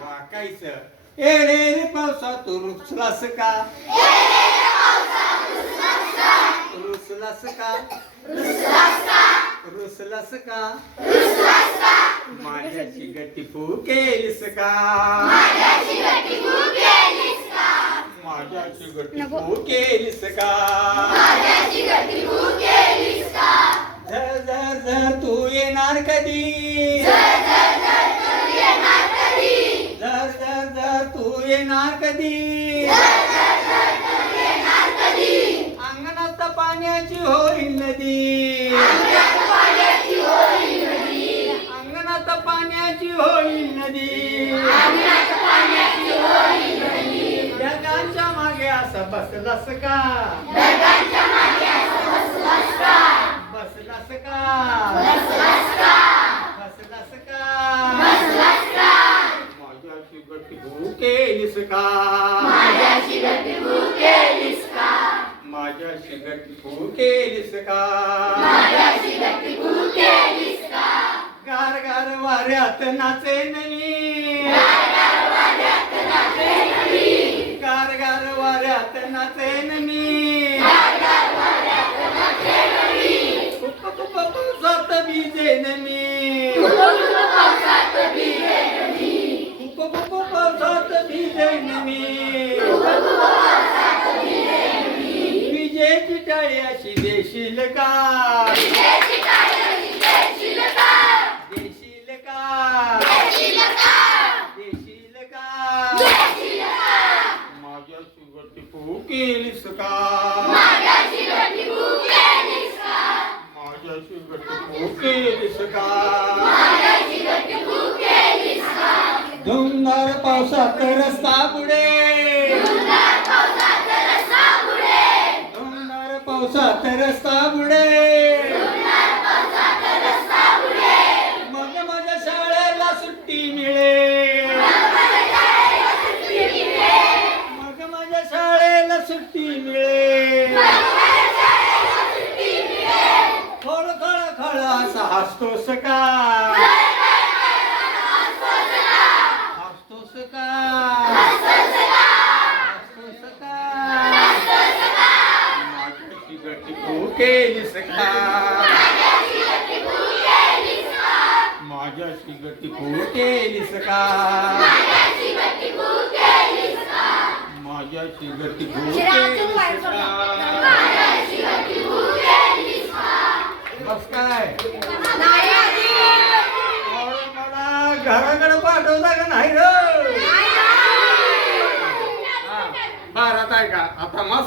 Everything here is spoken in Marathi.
वाकायचं ए रे रे पावसा तू रुसलास का? रुसलास का रुसलास का? माझ्याची गती फू केलीस का? माझ्याची गती फू केलीस का झर झर तू येणार कधी तू येणार कधी? अंगणात पाण्याची होईल नदी. अंगणात पाण्याची होईल नदी. ढगांच्या मागे असं बसलास का बसलास का बसलास का माझ्याशी गटी केलीस का माझ्याशी गटी केलीस का गार गार वाऱ्यात नाचे नाही गार गार वाऱ्यात नाचे नाही खूप खूप पावसात भिजेन मी खूप खूप मी विजेची टाळी अशी देशील का? देशील का? देशील का? माझ्या सुगती फू केलीस का? माझ्या सुगती फू केलीस का धुमधार पावसात रस्ता पुढे धुमधार पावसात रस्ता पुढे मग माझ्या शाळेला सुट्टी मिळे. मग माझ्या शाळेला सुट्टी मिळे. खळ खळ खळ असा हसतोस का हसतोस का हसतोस का माझ्याशी गटी तू केलीस का माझ्याशी गटी तू केलीस का माझ्याशी गटी तू केलीस का बस काय? मला घराकडे पाठवता का नाही रे? भारत आहे का? आता मस्त